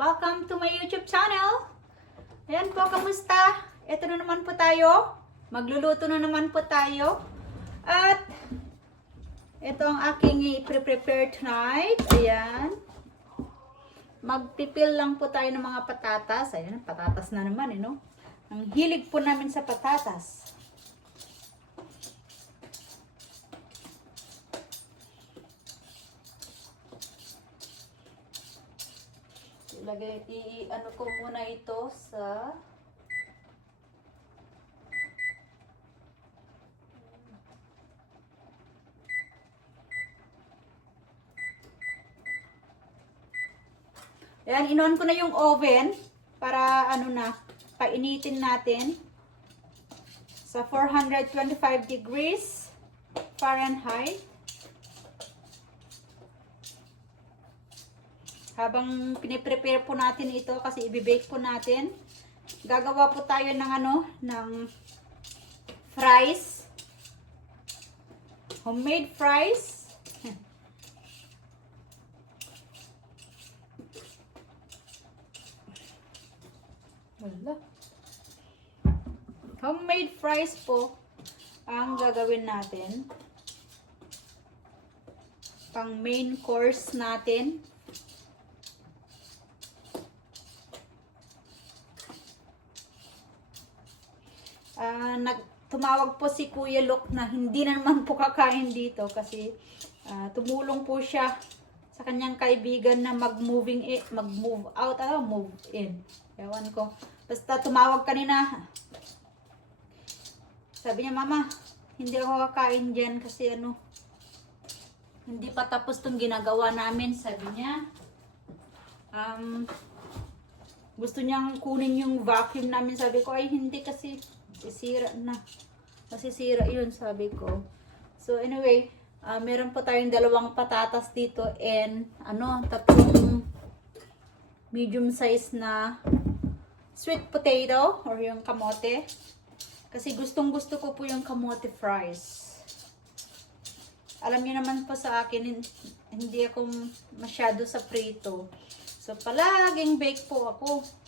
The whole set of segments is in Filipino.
Welcome to my YouTube channel. Ayan po, kamusta? Ito na naman po tayo. Magluluto na naman po tayo. At ito ang aking i-prepare tonight. Ayan. Magpipil lang po tayo ng mga patatas. Ayan, patatas na naman, no? Ang hilig po namin sa patatas. Ilagay, ano ko muna ito sa ayan, inon ko na yung oven para ano na, painitin natin sa 425 degrees Fahrenheit. Habang piniprepare po natin ito kasi i-bake po natin, gagawa po tayo ng ano, ng fries. Homemade fries. Wala. Homemade fries po ang gagawin natin. Pang main course natin. Tumawag po si Kuya Luke na hindi na naman po kakain dito kasi tumulong po siya sa kanyang kaibigan na mag-move out, move in. Ewan ko. Basta tumawag kanina. Sabi niya, Mama, hindi ako kakain dyan kasi ano, hindi pa tapos tong ginagawa namin. Sabi niya, gusto niyang kunin yung vacuum namin. Sabi ko, ay hindi kasi sisira na. Masisira yun, sabi ko. So anyway, meron po tayong dalawang patatas dito and ano, tatlong medium size na sweet potato or yung kamote. Kasi gustong gusto ko po yung kamote fries. Alam niyo naman po sa akin, hindi ako masyado sa prito. So palaging bake po ako.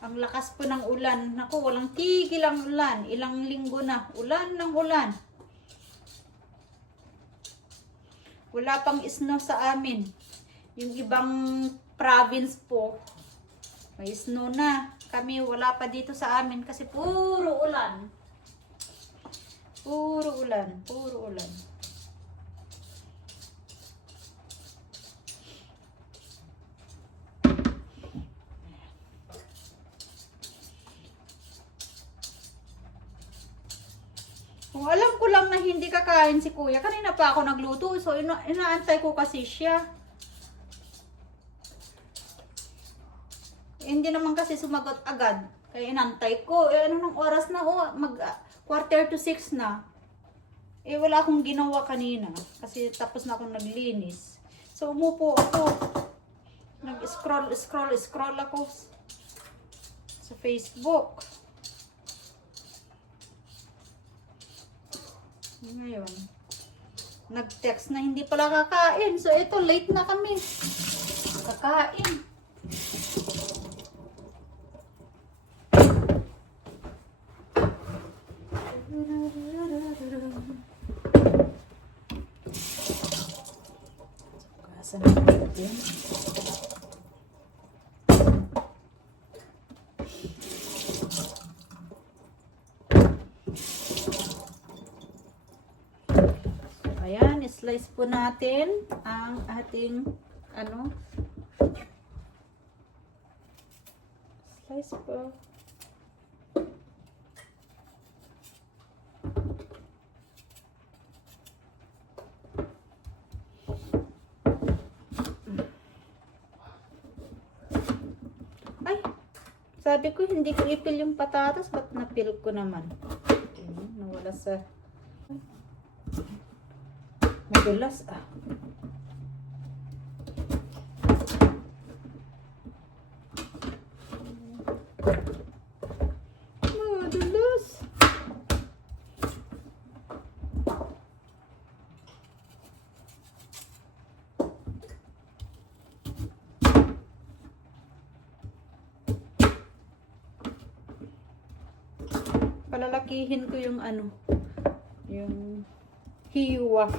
Ang lakas po ng ulan. Naku, walang tigil ang ulan. Ilang linggo na. Ulan ng ulan. Wala pang snow sa amin. Yung ibang province po, may snow na. Kami wala pa dito sa amin kasi puro ulan. Puro ulan. Puro ulan. Kung alam ko lang na hindi kakain si Kuya, kanina pa ako nagluto. So, inaantay ko kasi siya. Hindi naman kasi sumagot agad. Kaya inantay ko. Ano nung oras na? Mag 5:45 na. Wala akong ginawa kanina. Kasi tapos na akong naglinis. So, umupo ako. Nag-scroll ako sa Facebook. Ngayon, nag-text na hindi pala kakain. So, ito, late na kami. Kakain. Kasan natin. Ayan, slice po natin ang ating ano, slice po. Ay, sabi ko hindi ko ipil yung patatas, ba't napil ko naman? Ayan, nawala sa madulas Madulas. Palalakihin ko yung ano, yung hiwa.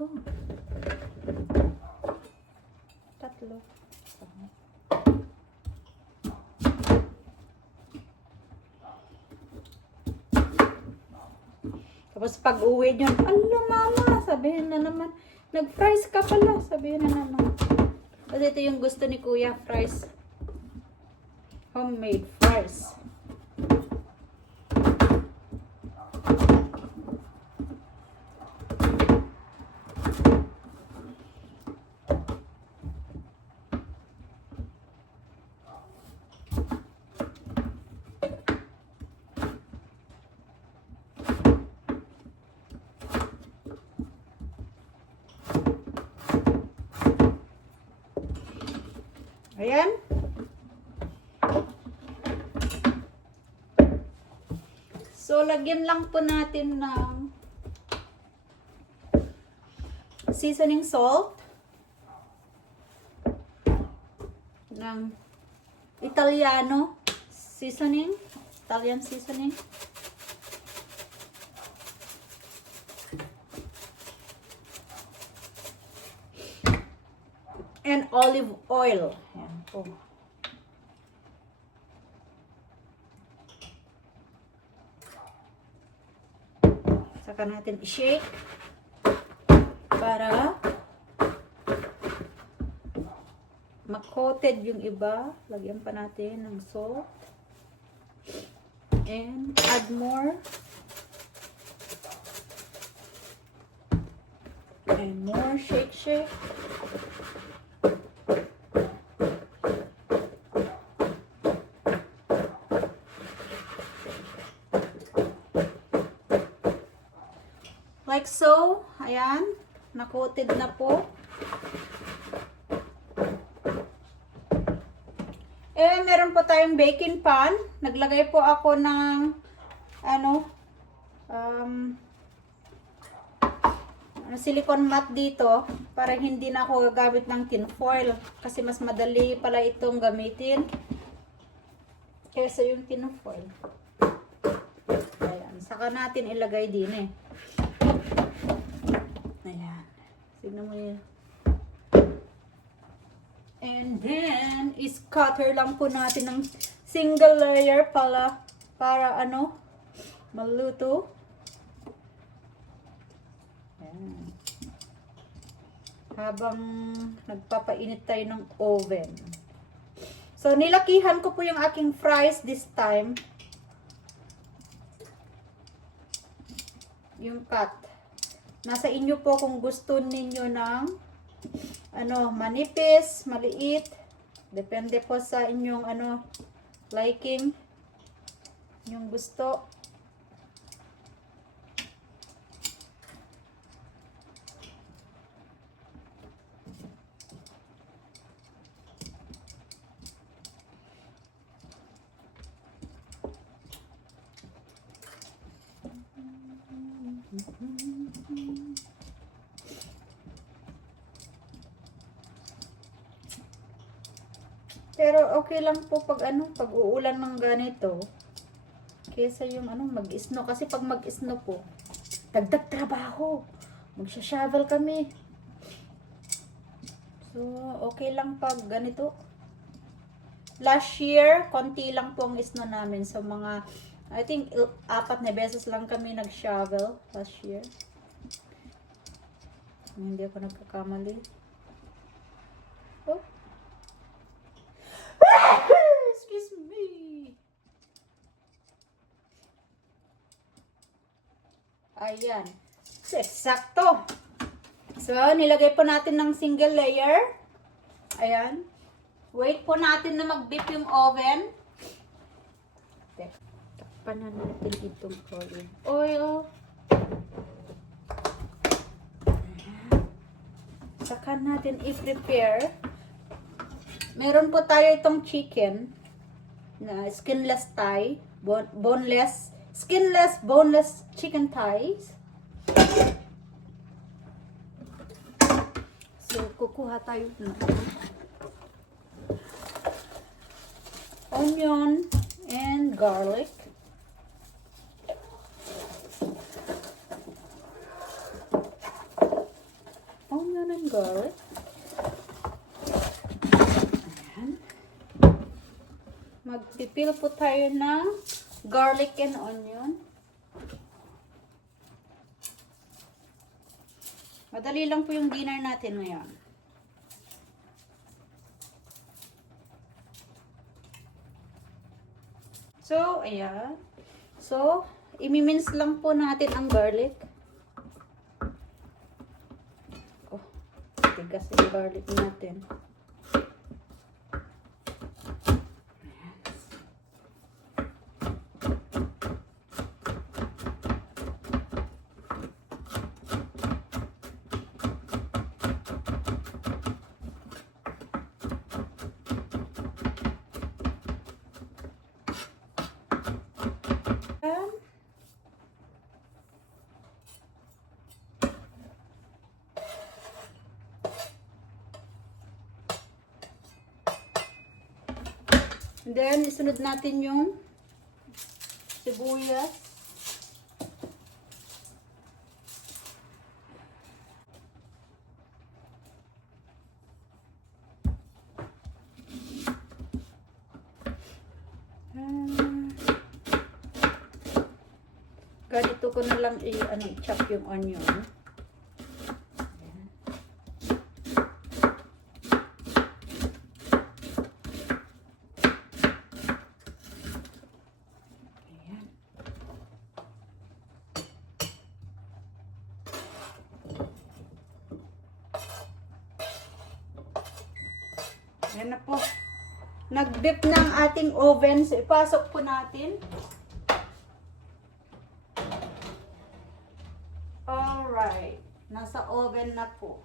Oh. Tatlo. Tapos pag uwi nyo, ala mama, sabihin na naman, nag-fries ka pala, sabihin na naman. Kasi ito yung gusto ni Kuya, fries. Homemade fries. Ayan. So, lagyan lang po natin ng seasoning salt. Ng Italiano seasoning. Italian seasoning. And olive oil. Ayan po. Saka natin i-shake para ma-coated yung iba. Lagyan pa natin ng salt. And add more. And more. Shake, shake. Like so. Ayan. Na-coated na po. Eh, meron po tayong baking pan. Naglagay po ako ng silicone mat dito para hindi na ako gagamit ng tin foil kasi mas madali pala itong gamitin kaysa yung tin foil. Ayan. Saka natin ilagay din eh. Ayan. Tignan mo yun. And then, scatter lang po natin ng single layer para maluto. Ayan. Habang nagpapainit tayo ng oven. So, nilakihan ko po yung aking fries this time. Yung cut. Nasa inyo po kung gusto ninyo ng manipis, maliit. Depende po sa inyong liking. Yung gusto. Pero okay lang po pag pag uulan ng ganito. Kaysa yung mag-snow kasi pag mag-snow po, dagdag trabaho. Magsha-shovel kami. So, okay lang pag ganito. Last year, konti lang po ang snow namin. So, mga, I think, 4 na beses lang kami nag-shovel last year. Hindi ako nagkakamali. Oh. Excuse me. Ayan. So, eksakto. So, nilagay po natin ng single layer. Ayan. Wait po natin na mag-beep yung oven. Takpan na natin itong olive oil. Saka natin i-prepare. Meron po tayo itong chicken na skinless thigh, boneless chicken thighs. So, kukuha tayo ng onion and garlic. Onion and garlic. Ayan. Magpipil po tayo ng garlic and onion. Madali lang po yung dinner natin ngayon. So, ayan. So, imimins lang po natin ang garlic. Oh, tigas yung garlic natin. And then, isunod natin yung sibuyas. Ganito ko na lang i-chop yung onion. Ayan na po. Nag-beep na ang ating oven. So, ipasok po natin. Alright. Nasa oven na po.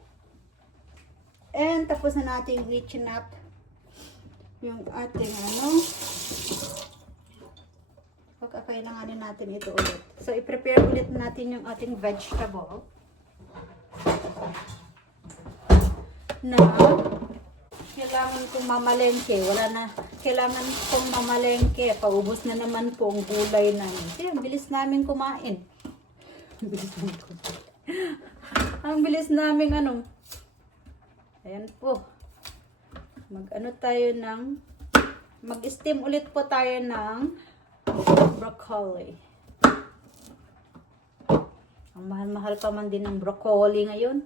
And tapos na natin i-chinap yung ating kailanganin natin ito ulit. So, i-prepare ulit natin yung ating vegetable. Na kailangan kong mamalengke. Wala na. Kailangan kong mamalengke. Paubos na naman po ang gulay namin. Kaya, ang bilis namin kumain. Ang bilis namin kumain. Ang bilis namin Ayan po. Mag-steam ulit po tayo ng broccoli. Ang mahal-mahal pa man din ng broccoli ngayon.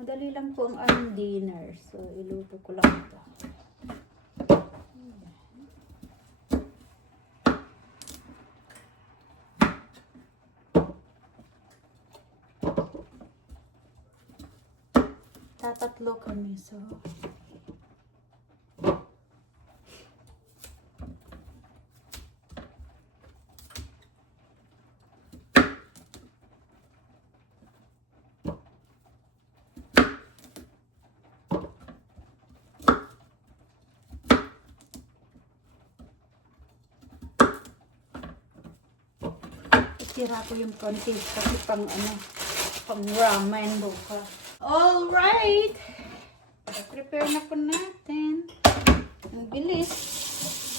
Madali lang po ang aming dinner. So, iluto ko lang ito. Tatatlo kami. So, itira ko yung konti kasi pang ramen bukas. Alright! Prepare na po natin. Ang bilis.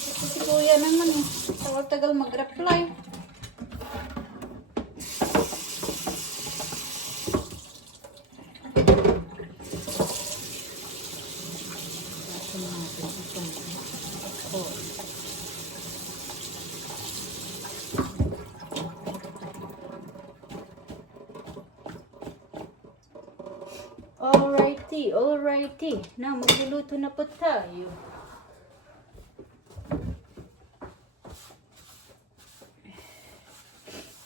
Ito si Kuya naman eh. Tagal-tagal mag-reply. Alrighty. Na, magluluto na po tayo.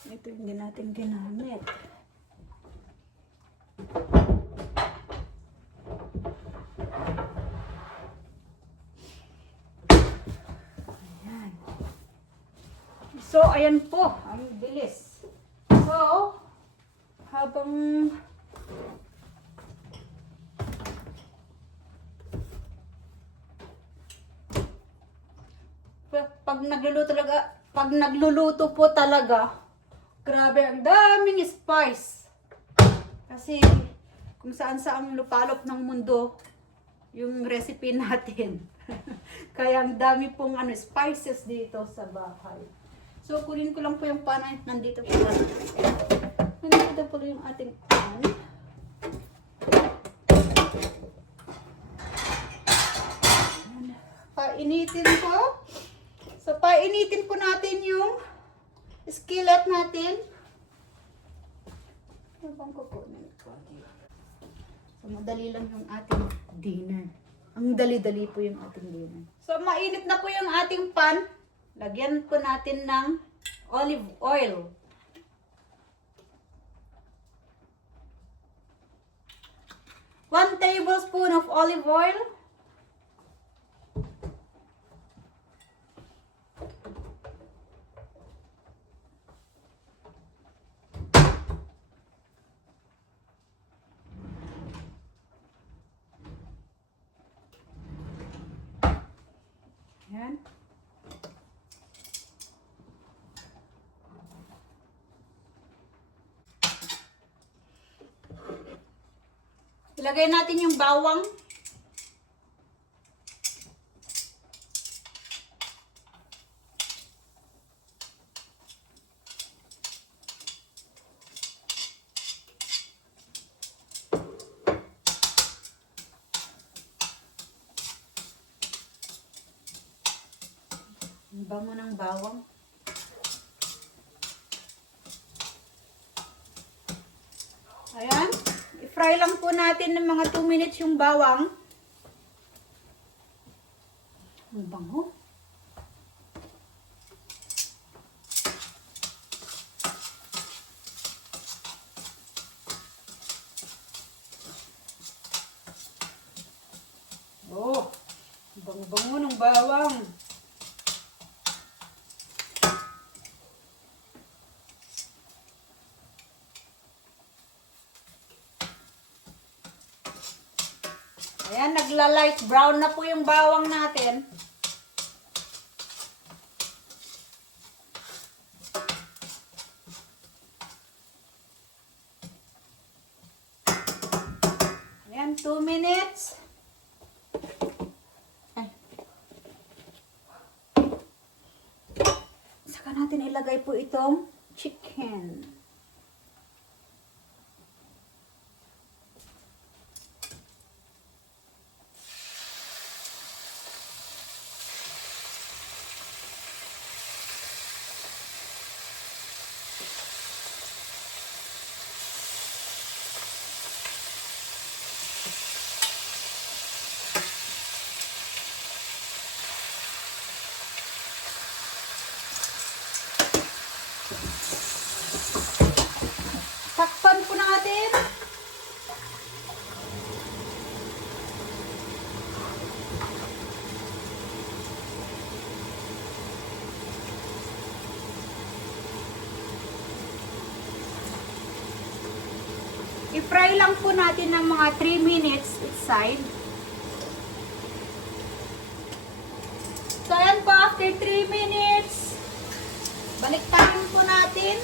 Ito hindi natin ginamit. Ayan. So, ayan po. Ang bilis. So, habang pag nagluluto po talaga, grabe, ang daming spice. Kasi, kung saan-saan lupalop ng mundo, yung recipe natin. Kaya, ang dami pong spices dito sa bahay. So, kunin ko lang po yung panay. Nandito po yung ating pan. Painitin ko. So, painitin po natin yung skillet natin. Ano bang kukunin ko? So, madali lang yung ating dinner. Ang dali-dali po yung ating dinner. So, mainit na po yung ating pan. Lagyan po natin ng olive oil. One tablespoon of olive oil. Yan. Ilagay natin yung bawang. Ang bango ng bawang. Ayan. I-fry lang po natin ng mga 2 minutes yung bawang. Ang bango. Oh, bango-bango ng bawang. Ayan, nagla-light brown na po yung bawang natin. Ayan, 2 minutes. Ay. Saka natin ilagay po itong chicken. Takpan po natin. I-fry lang po natin ng mga 3 minutes each side. So, ayan po, after 3 minutes, baliktarin po natin.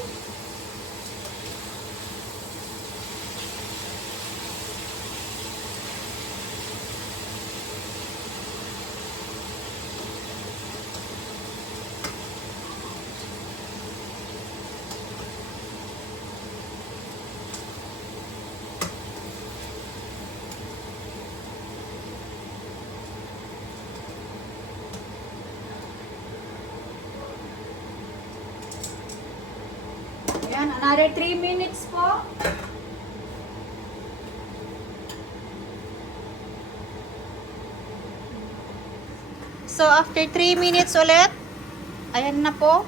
Another 3 minutes po. So, after 3 minutes ulit, ayan na po.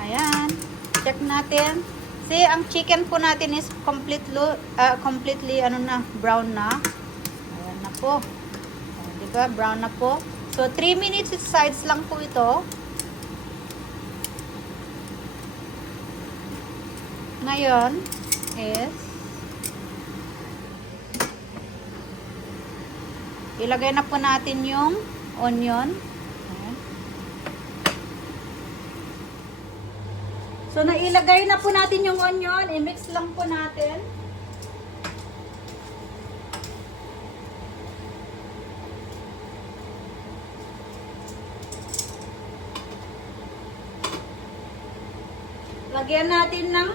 Ayan. Check natin. See, ang chicken po natin is completely ano na, brown na. Ayan na po. Diba? Brown na po. So, 3 minutes sides lang po ito. Ngayon is ilagay na po natin yung onion. Ayan. So, nailagay na po natin yung onion. I-mix lang po natin. Lagyan natin ng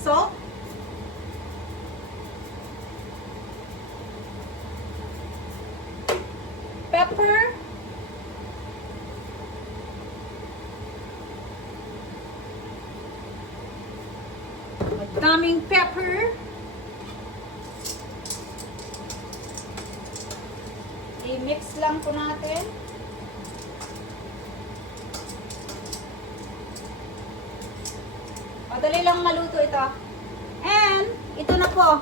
salt. Pepper. Madaming pepper. I-mix lang po natin. Madali lang maluto ito. And, ito na po.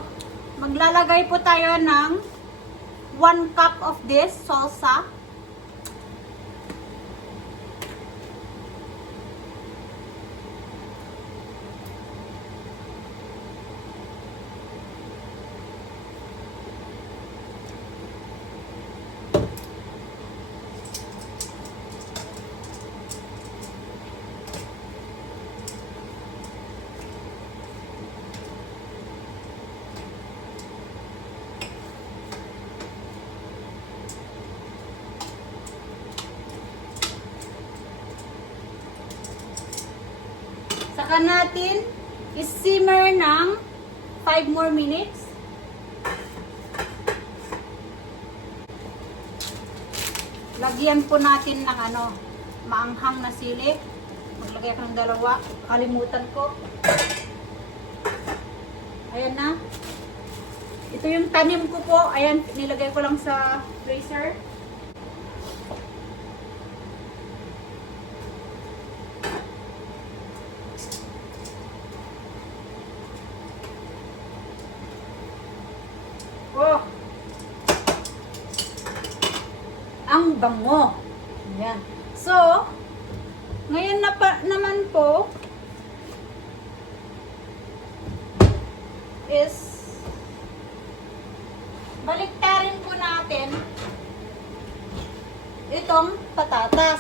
Maglalagay po tayo ng 1 cup of this salsa. Saka natin i-simmer ng 5 more minutes. Lagyan po natin ng maanghang na sili. Maglagay ako ng 2. Kalimutan ko. Ayan na. Ito yung tanim ko po. Ayan, nilagay ko lang sa freezer. Oh. Ang bango. Ayan. So, ngayon naman po is baliktarin po natin itong patatas.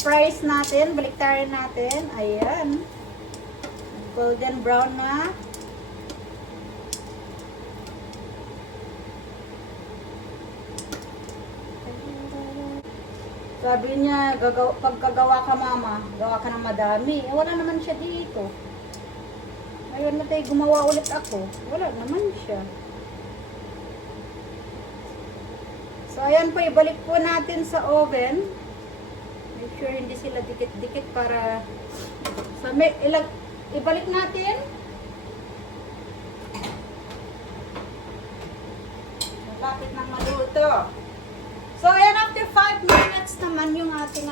Fries natin, baliktarin natin. Ayan. Golden brown na. Sabi niya, pagkagawa ka mama, gawa ka ng madami. Wala naman siya dito. Ngayon na tayo gumawa ulit ako. Wala naman siya. So, ayan po, ibalik po natin sa oven. Make sure hindi sila dikit-dikit para ibalik natin. Malapit na maluto. So, ayan, after 5 minutes naman yung ating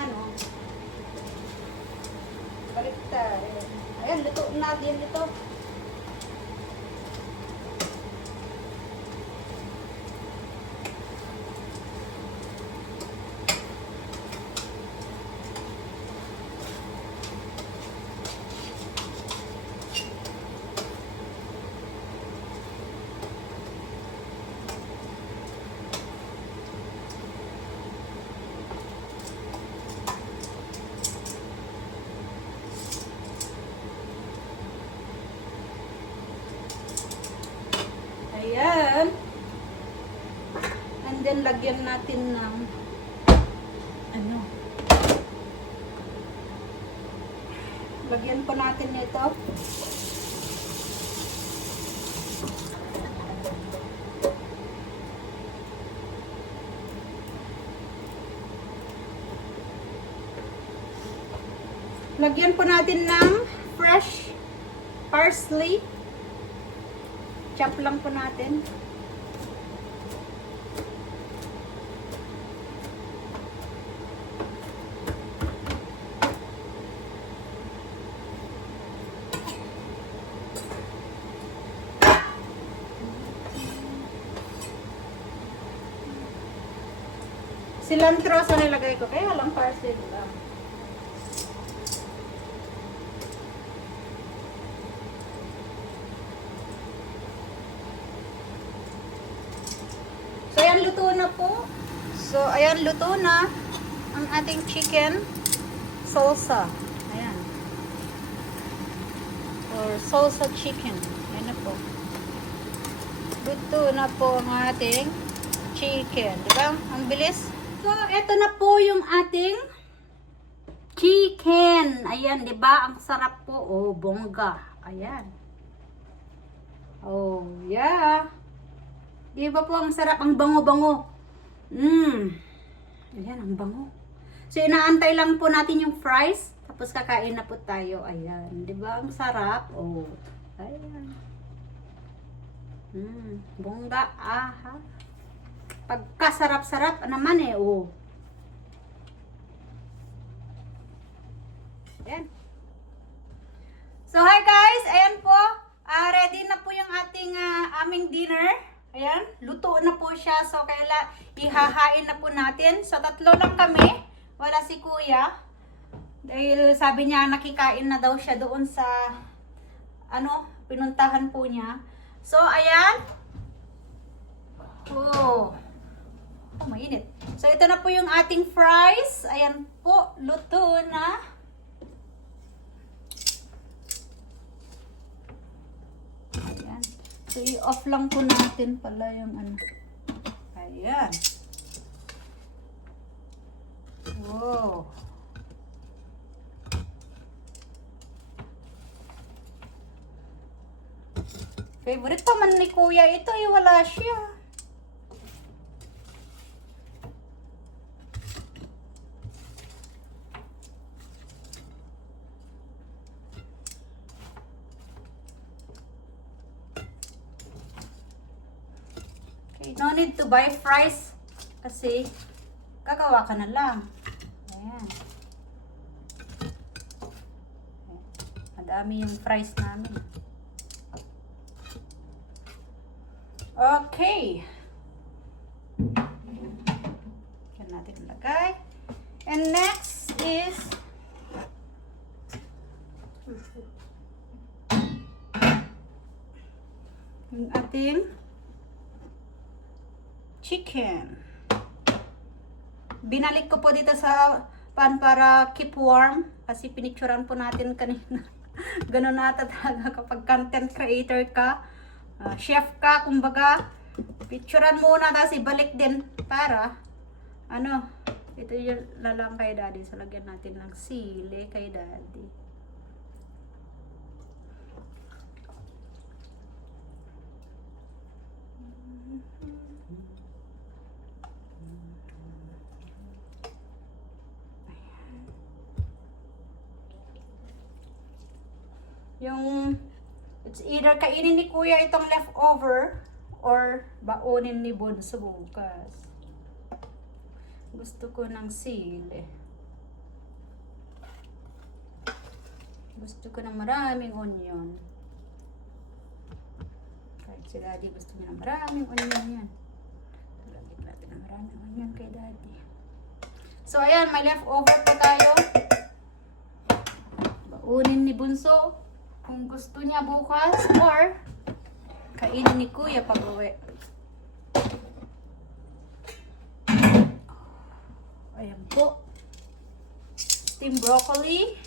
baliktad. Ayan, luto na din ito. Ayan. And then, lagyan natin ng lagyan pa natin ito. Lagyan po natin ng fresh parsley. Chop lang po natin. Cilantro sa nilagay ko, kaya lang parsley lang. So, ayan, luto na po. So, ayan, luto na ang ating chicken salsa. Ayan. Or salsa chicken. Ayan na po. Luto na po ang ating chicken. Diba? Ang bilis. So, eto na po yung ating chicken. Ayan, di ba? Ang sarap po. Oh, bongga. Ayan. Oh, yeah. Di ba po ang sarap? Ang bango-bango. Ayan, ang bango. So, inaantay lang po natin yung fries. Tapos, kakain na po tayo. Ayan. Di ba? Ang sarap. Oh, ayan. Bongga. Aha. Pagkasarap-sarap naman eh, oh. Ayan. So, hi guys! Ayan po. Ready na po yung ating aming dinner. Ayan. Luto na po siya. So, kaya ihahain na po natin. So, 3 lang kami. Wala si kuya. Dahil sabi niya, nakikain na daw siya doon sa, pinuntahan po niya. So, ayan. Oh. Oh, mainit. So, ito na po yung ating fries. Ayan po, luto na. Ayan. So, i-off lang po natin pala yung Ayan. Wow. Favorite naman ni kuya ito, wala siya. No need to buy fries kasi gagawa ka na lang. Ayan. Madami yung fries namin. Okay. Yan natin ilagay. And next is yung ating chicken. Binalik ko po dito sa pan para keep warm kasi pinicturean po natin kanina. Ganun ata talaga kapag content creator ka, chef ka, kumbaga, picturean muna tapos ibalik din para ito yung lalang kay daddy. So, lagyan natin ng sili kay daddy. It's either kainin ni kuya itong leftover or baunin ni Bunso bukas. Gusto ko ng sili. Gusto ko ng maraming onion. Kahit si daddy gusto niya ng maraming onion yan. Lagyan natin ng maraming onion kay daddy. So ayan, may leftover pa tayo. Baunin ni Bunso kung gusto niya bukas or kainin ni kuya pag uwi. Ayan po. Steamed broccoli.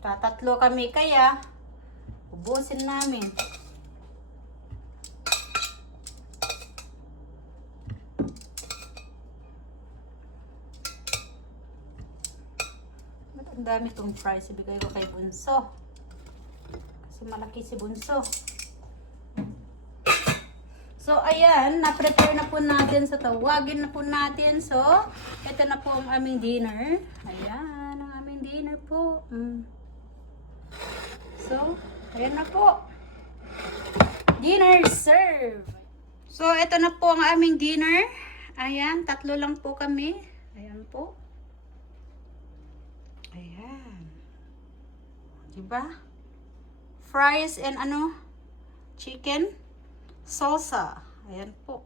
Tatatlo kami kaya ubusin namin. Ang dami tong fries. Ibigay ko kay Bunso. Kasi malaki si Bunso. So, ayan. Na-prepare na po natin. So, tawagin na po natin. So, ito na po ang aming dinner. Ayan. Ang aming dinner po. So, ayan na po. Dinner serve. So, ito na po ang aming dinner. Ayan. 3 lang po kami. Ayan po. Ayan. Diba? Fries and ano? Chicken. Salsa. Ayan po.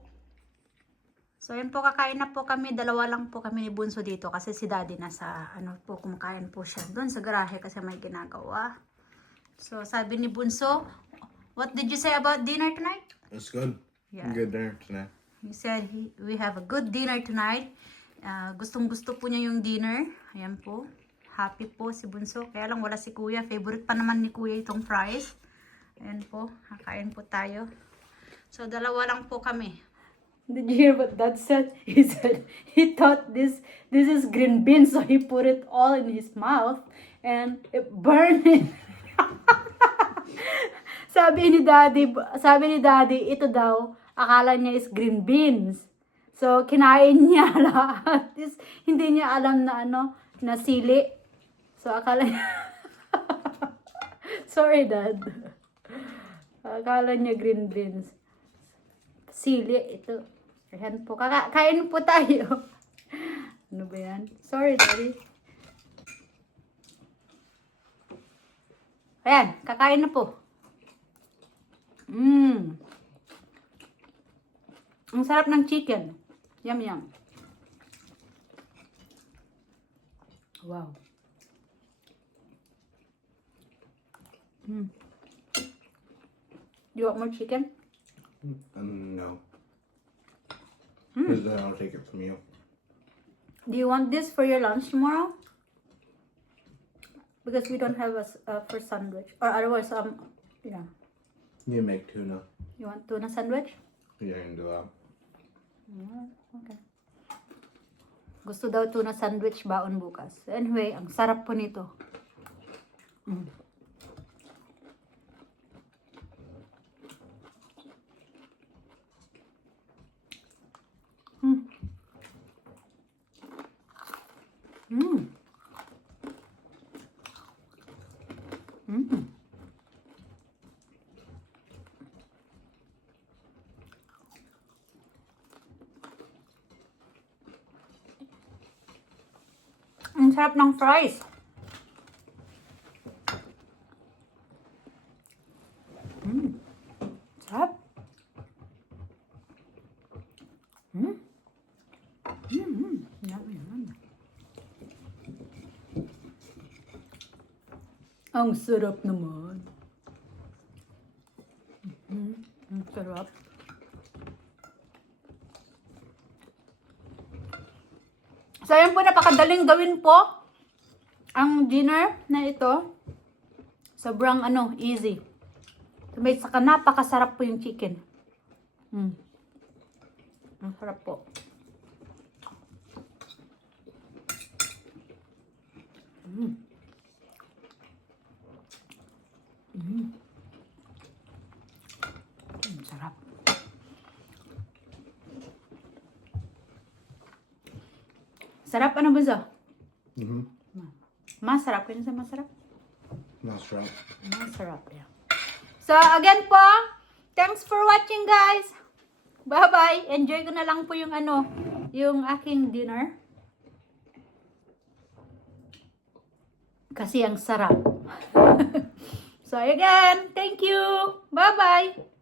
So, ayan po. Kakain na po kami. 2 lang po kami ni Bunso dito. Kasi si Daddy nasa, ano po, kumakain po siya doon sa garahe kasi may ginagawa. So, sabi ni Bunso, what did you say about dinner tonight? It's good. Yeah. Good dinner tonight. He said we have a good dinner tonight. Gustong-gusto po niya yung dinner. Ayan po. Happy po si Bunso. Kaya lang wala si Kuya. Favorite pa naman ni Kuya itong fries. Ayan po. Kakain po tayo. So, 2 lang po kami. Did you hear what Dad said? He said he thought this is green beans, so he put it all in his mouth and it burned it. Sabi ni Daddy, ito daw, akala niya is green beans. So, kinain niya lahat. Hindi niya alam na ano, na sili. So, akala niya, sorry Dad. Akala niya green beans. Sili, ito. Ayan po. Kain po tayo. Ano ba yan? Sorry, Daddy. Ayan, kakain na po. Ang sarap ng chicken. Yum, yum. Wow. Do you want more chicken? No. Because then I'll take it from you. Do you want this for your lunch tomorrow? Because we don't have a for sandwich. Or otherwise, yeah. You make tuna. You want tuna sandwich? Yeah, you can do that. Okay. Gusto daw tuna sandwich baon bukas. Anyway, ang sarap po nito. Ang sarap ng fries. Sarap. Yum. Ang sarap naman. Ang sarap. So, ayan po, napakadaling gawin po ang dinner na ito. Sobrang easy. So, may saka napakasarap po yung chicken. Ang sarap po. Sarap. Sarap, ano Bunso? Masarap. Kaya sa masarap? Masarap. Masarap, yeah. So, again po, thanks for watching, guys. Bye-bye. Enjoy ko na lang po yung yung aking dinner. Kasi ang sarap. So, again, thank you. Bye-bye.